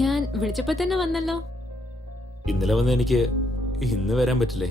ഞാൻ വിളിച്ചപ്പോ തന്നെ വന്നല്ലോ. ഇന്നലെ വന്ന് എനിക്ക് ഇന്ന് വരാൻ പറ്റില്ലേ?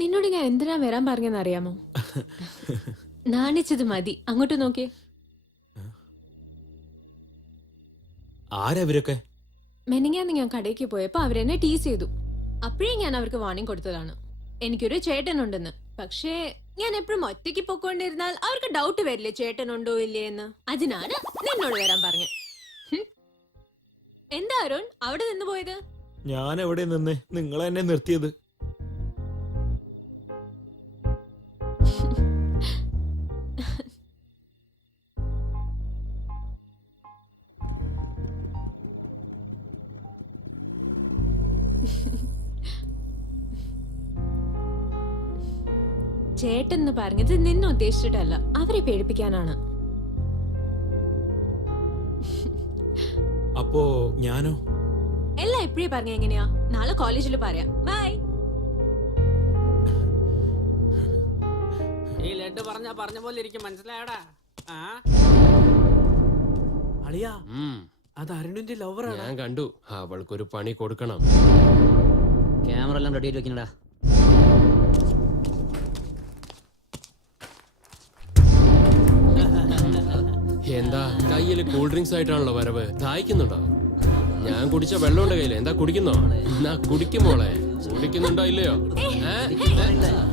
നിന്നോട് ഞാൻ എന്തിനാ വരാൻ പറഞ്ഞെന്ന് അറിയാമോ? നാണിച്ചത് മതി. അങ്ങോട്ട് നോക്കിയേ. ആരവരൊക്കെ? മെനിങ്ങാന്ന് ഞാൻ കടയ്ക്ക് പോയപ്പോ അവരെന്നെ ടീസ് ചെയ്തു. അപ്പോഴേ ഞാൻ അവർക്ക് വാണിംഗ് കൊടുത്തതാണ്. എനിക്കൊരു ചേട്ടനുണ്ടെന്ന്. പക്ഷേ ഞാൻ എപ്പോഴും ഒറ്റയ്ക്ക് പൊക്കോണ്ടിരുന്നാൽ അവർക്ക് ഡൗട്ട് വരില്ലേ ചേട്ടനുണ്ടോ ഇല്ലേ എന്ന്. അതിനാണ് നിന്നോട് വരാൻ പറഞ്ഞത്. എന്താ അരുൺ അവിടെ നിന്ന് പോയത്? ഞാൻ എവിടെ നിന്ന് നിങ്ങളെ എന്നെ നിർത്തിയത്? ചേട്ടെന്ന് പറഞ്ഞത് നിന്നെ ഉദ്ദേശിച്ചിട്ടല്ല, അവരെ പേടിപ്പിക്കാനാണ്. അപ്പോ ഞാനോ? എല്ലാം എപ്പോഴേ പറഞ്ഞ എങ്ങനെയാ? നാളെ കോളേജിൽ പറയാം. ബൈ. ഈ ലഡ്ഡു പറഞ്ഞ പോലെ ഇരിക്കും, മനസ്സിലായടാ? അളിയാ, അത് അരുണിന്റെ ലവറാണ്. ഞാൻ കണ്ടു. അവൾക്കൊരു പണി കൊടുക്കണം. ക്യാമറ എല്ലാം റെഡി ആയിട്ട് വെക്കണടാ. എന്താ കയ്യില് കൂൾ ഡ്രിങ്ക്സ് ആയിട്ടാണല്ലോ വരവ്? ദാഹിക്കുന്നുണ്ടോ? ഞാൻ കുടിച്ച വെള്ളമുണ്ട് കയ്യില്. എന്താ കുടിക്കുന്നോ? എന്നാ കുടിക്കുമോളെ. കുടിക്കുന്നുണ്ടോ ഇല്ലയോ?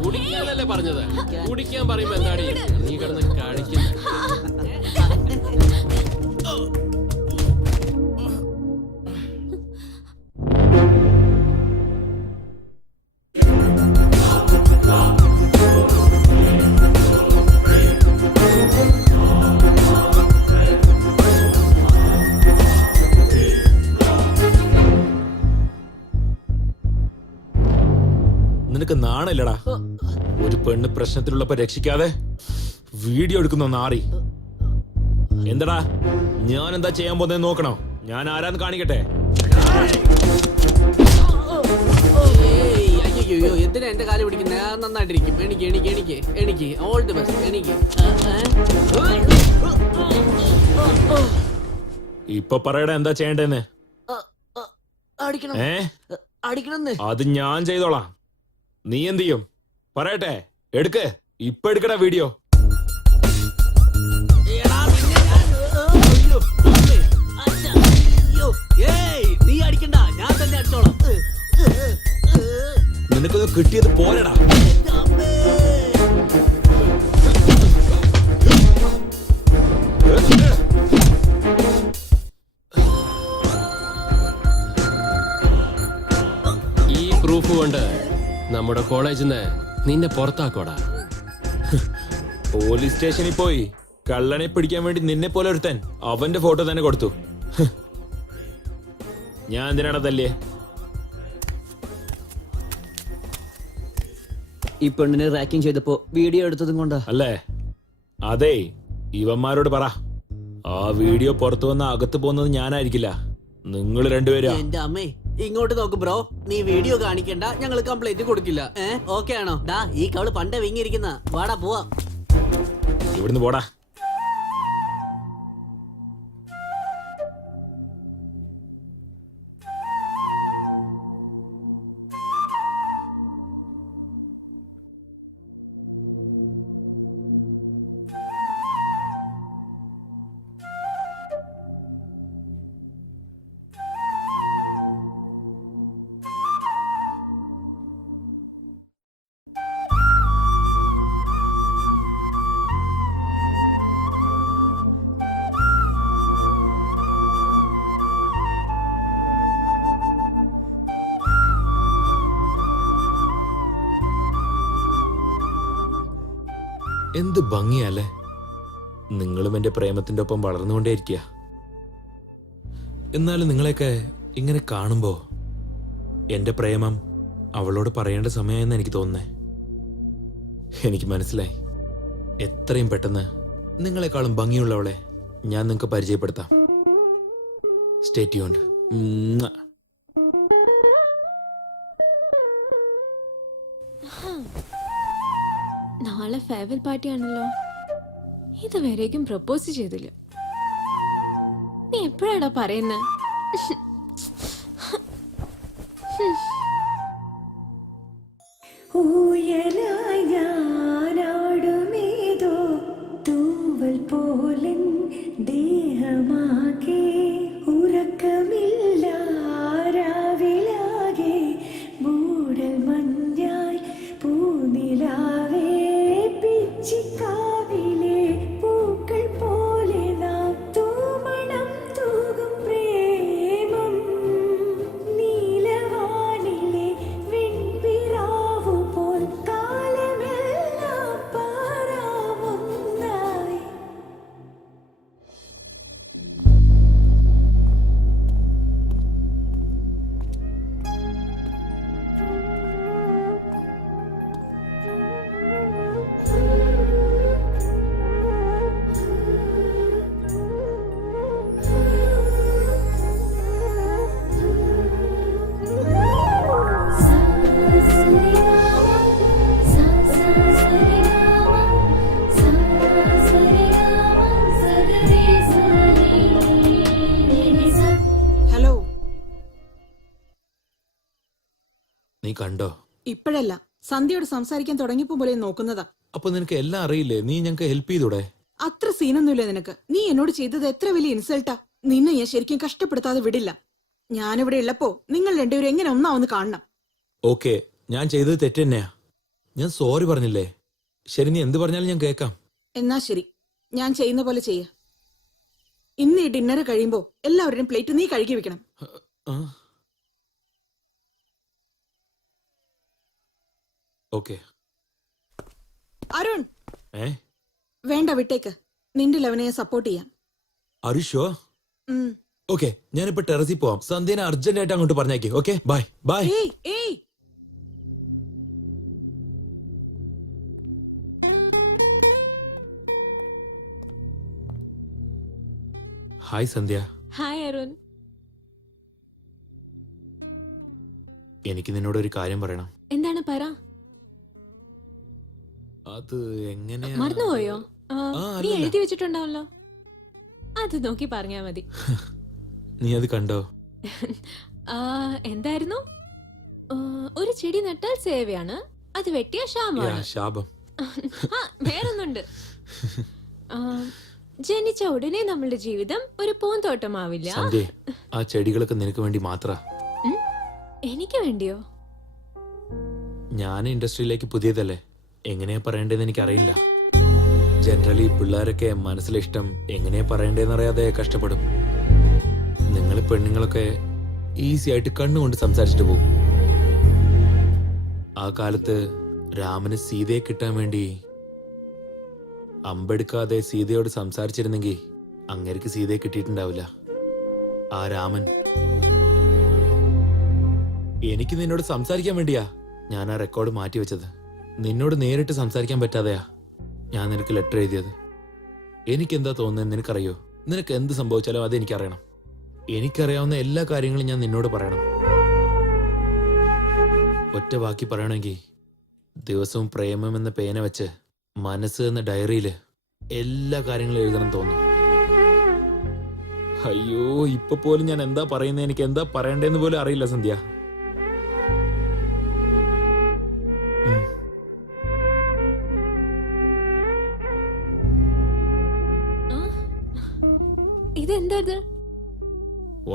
കുടിക്കാനല്ലേ പറഞ്ഞത്? കുടിക്കാൻ പറയുമ്പോ എന്താടി നീ കിടന്ന് കഴിക്കുന്നു? നിനക്ക് നാണല്ലടാ? ഒരു പെണ്ണ് പ്രശ്നത്തിലുള്ളപ്പോ രക്ഷിക്കാതെ വീഡിയോ എടുക്കുന്ന നാറി. എന്താടാ ഞാൻ എന്താ ചെയ്യാൻ പോകുന്നത് നോക്കണോ? ഞാൻ ആരാന്ന് കാണിക്കട്ടെ. അയ്യോ, എന്തിനാ എന്റെ കാല് പിടിക്കുന്നത്? നന്നായിട്ടിരിക്കും. എനിക്ക് ഓൾ ദി ബെസ്റ്റ്. എനിക്ക് ഇപ്പൊ പറയടാ എന്താ ചെയ്യണ്ടേന്ന്? അടിക്കണം. അത് ഞാൻ ചെയ്തോളാം. നീ എന്ത് ചെയ്യും പറയട്ടെ? എടുക്ക്, ഇപ്പൊ എടുക്കടാ വീഡിയോ. നീ അടിക്കണ്ട, ഞാൻ തന്നെ അടിച്ചോളാം. നിനക്കൊന്ന് കിട്ടിയത് പോലെടാ. ഈ പ്രൂഫ് കൊണ്ട് നമ്മുടെ കോളേജിൽ നിന്ന് നിന്നെ പുറത്താക്കോടാ. പോലീസ് സ്റ്റേഷനിൽ പോയി കള്ളനെ പിടിക്കാൻ വേണ്ടി നിന്നെ പോലെ ഒരുത്തൻ അവന്റെ ഫോട്ടോ തന്നെ കൊടുത്തു. ഞാൻ എന്തിനാടാ തല്ലിയേ? ഈ പെണ്ണിനെ റാക്കിംഗ് ചെയ്തപ്പോ വീഡിയോ എടുത്തതും കൊണ്ടാ അല്ലേ? അതെ, ഇവന്മാരോട് പറ ആ വീഡിയോ പുറത്തു വന്ന അകത്ത് പോകുന്നത് ഞാനായിരിക്കില്ല, നിങ്ങൾ രണ്ടുപേരാ. എന്റെ അമ്മേ, ഇങ്ങോട്ട് നോക്ക് ബ്രോ. നീ വീഡിയോ കാണിക്കണ്ട, ഞങ്ങൾ കംപ്ലൈന്റ് കൊടുക്കില്ല. ഓക്കെ ആണോ? ഡാ, ഈ കവള് പണ്ടേ വിങ്ങിയിരിക്കുന്ന. വാടാ പോവാ. ഇവിടുന്ന് പോടാ. എന്ത് ഭംഗിയല്ലേ. നിങ്ങളും എന്റെ പ്രേമത്തിന്റെ ഒപ്പം വളർന്നുകൊണ്ടേയിരിക്കുക. എന്നാലും നിങ്ങളെയൊക്കെ ഇങ്ങനെ കാണുമ്പോ എന്റെ പ്രേമം അവളോട് പറയേണ്ട സമയമെന്ന് എനിക്ക് തോന്നുന്നേ. എനിക്ക് മനസ്സിലായി, എത്രയും പെട്ടെന്ന് നിങ്ങളെക്കാളും ഭംഗിയുള്ളവളെ ഞാൻ നിങ്ങൾക്ക് പരിചയപ്പെടുത്താം. Stay tuned. നാളെ ഫെയർവെൽ പാർട്ടി ആണല്ലോ. ഇതുവരേക്കും പ്രപ്പോസ് ചെയ്തില്ല. നീ എപ്പോഴാടാ പറയുന്നത്? ൂയലായാടുമേതോ തൂവൽ പോലൻ ദേഹമാകെ ഉറക്കമില്ല രാവിലാകെ മൂടൽ മഞ്ഞായി പൂനിലാവേ പിച്ചിക്കാവിലെ പൂക്കൾ പോലെ നാം തൂമണം തൂകും പ്രേമം നീലവാനിലെ വെൺപിറാവു പോൽ കാലമെല്ലാം പാരാമൊന്നായി. ഹലോ. നീ കണ്ടോ? ഇപ്പോഴല്ല, സന്ധ്യയോട് സംസാരിക്കാൻ തുടങ്ങിയപ്പോ പോലെ നോക്കുന്നതാ. അപ്പൊ നിനക്ക് എല്ലാം അറിയില്ലേ? നീ ഞങ്ങൾക്ക് ഹെൽപ്പ് ചെയ്തൂടെ? അത്ര സീനൊന്നുമില്ല നിനക്ക്. നീ എന്നോട് ചെയ്തത് എത്ര വലിയ ഇൻസൾട്ടാ. നിന്നെ ഞാൻ ശരിക്കും കഷ്ടപ്പെടുത്താതെ വിടില്ല. ഞാനിവിടെ ഉള്ളപ്പോ നിങ്ങൾ രണ്ടുപേരും എങ്ങനെ ഒന്നാവെന്ന് കാണണം. ഓക്കെ, ഞാൻ ചെയ്തത് തെറ്റ് തന്നെയാ. ഞാൻ സോറി പറഞ്ഞില്ലേ? ശരി, നീ എന്ത് പറഞ്ഞാലും ഞാൻ കേൾക്കാം. എന്നാ ശരി, ഞാൻ ചെയ്യുന്ന പോലെ ചെയ്യ. ഇന്ന് ഈ ഡിന്നർ കഴിയുമ്പോ എല്ലാവരുടെയും പ്ലേറ്റ് നീ കഴുകി വെക്കണം. ഓക്കെ. അരുൺ, ഏ വേണ്ട വിട്ടേക്ക്. നിന്റെ ലെവനെ സപ്പോർട്ട് ചെയ്യാം. അരുഷോ? ഉം. ഓക്കെ, ഞാനിപ്പോ ടെറസിൽ പോവാം. സന്ധ്യനെ അർജന്റ് ആയിട്ട് അങ്ങോട്ട് പറഞ്ഞേക്ക്. Okay, bye bye. ഏയ് ഏയ്, ഹായ് സന്ധ്യ. ഹായ് അരുൺ. എനിക്ക് നിന്നോട് ഒരു കാര്യം പറയണം. എന്താണ് പറ? അത് എങ്ങനെയാ? മറന്നുപോയോ? ആ, നീ അല്ലല്ല. എഴുതി വെച്ചിട്ടുണ്ടാവല്ലോ, അത് നോക്കി പറഞ്ഞാ മതി. നീ അത് കണ്ടോ? ആ, എന്തായിരുന്നു? ഒരു ചെടി നട്ടാൽ സേവയാണ്, അത് വെട്ടിയ യാ, ക്ഷാമമാണ്. ശാപം. ആ, വേറൊന്നുണ്ട്. ആ, ജനിച്ച ഉടനെ നമ്മളുടെ ജീവിതം ഒരു പൂന്തോട്ടമാവില്ല. സന്ധ്യ, ആ ചെടികളൊക്കെ നിനക്ക് വേണ്ടി മാത്ര. ഉം? എനിക്ക് വേണ്ടിയോ? ഞാൻ ഇൻഡസ്ട്രിയിലേക്ക് പുതിയതല്ലേ, എങ്ങനെയാ പറയണ്ടേന്ന് എനിക്കറിയില്ല. ജനറലി പിള്ളേരൊക്കെ മനസ്സിലെ ഇഷ്ടം എങ്ങനെയാ പറയണ്ടേന്ന് അറിയാതെ കഷ്ടപ്പെടും. നിങ്ങൾ പെണ്ണുങ്ങളൊക്കെ ഈസി ആയിട്ട് കണ്ണുകൊണ്ട് സംസാരിച്ചിട്ട് പോകും. ആ കാലത്ത് രാമന് സീതയെ കിട്ടാൻ വേണ്ടി അമ്പെടുക്കാതെ സീതയോട് സംസാരിച്ചിരുന്നെങ്കിൽ അങ്ങേർക്ക് സീതയെ കിട്ടിയിട്ടുണ്ടാവില്ല. ആ രാമൻ എനിക്ക് നിന്നോട് സംസാരിക്കാൻ വേണ്ടിയാ ഞാൻ ആ റെക്കോർഡ് മാറ്റി വെച്ചത്. നിന്നോട് നേരിട്ട് സംസാരിക്കാൻ പറ്റാതെയാ ഞാൻ നിനക്ക് ലെറ്റർ എഴുതിയത്. എനിക്കെന്താ തോന്നുന്നത് നിനക്കറിയോ? നിനക്ക് എന്ത് സംഭവിച്ചാലും അത് എനിക്കറിയണം. എനിക്കറിയാവുന്ന എല്ലാ കാര്യങ്ങളും ഞാൻ നിന്നോട് പറയണം. ഒറ്റ വാക്കി പറയണമെങ്കിൽ ദിവസവും പ്രേമം എന്ന പേന വെച്ച് മനസ്സ് എന്ന ഡയറിയില് എല്ലാ കാര്യങ്ങളും എഴുതണം തോന്നും. അയ്യോ, ഇപ്പൊ പോലും ഞാൻ എന്താ പറയുന്നത്, എനിക്ക് എന്താ പറയണ്ടേന്ന് പോലും അറിയില്ല സന്ധ്യ. ആ, ഇതെന്താ ഇത്?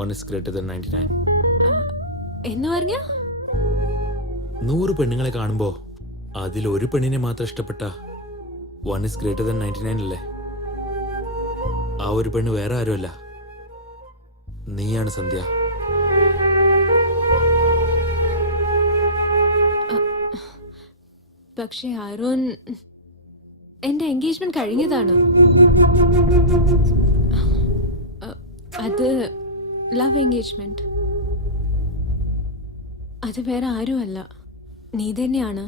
1 is greater than 99. എന്ന് പറഞ്ഞ 100 പെണ്ണുങ്ങളെ കാണുമ്പോ അതിൽ ഒരു പെണ്ണിനെ മാത്രം ഇഷ്ടപ്പെട്ട 1 is greater than 99 അല്ലേ? ആ ഒരു പെണ്ണ് വേറെ ആരുമല്ല, നീയാണ് സന്ധ്യ. പക്ഷെ അരുൺ, എന്റെ എൻഗേജ്മെന്റ് കഴിഞ്ഞതാണ്. അത് ലവ് എൻഗേജ്മെന്റ്. അത് വേറെ ആരുമല്ല, നീ തന്നെയാണ്.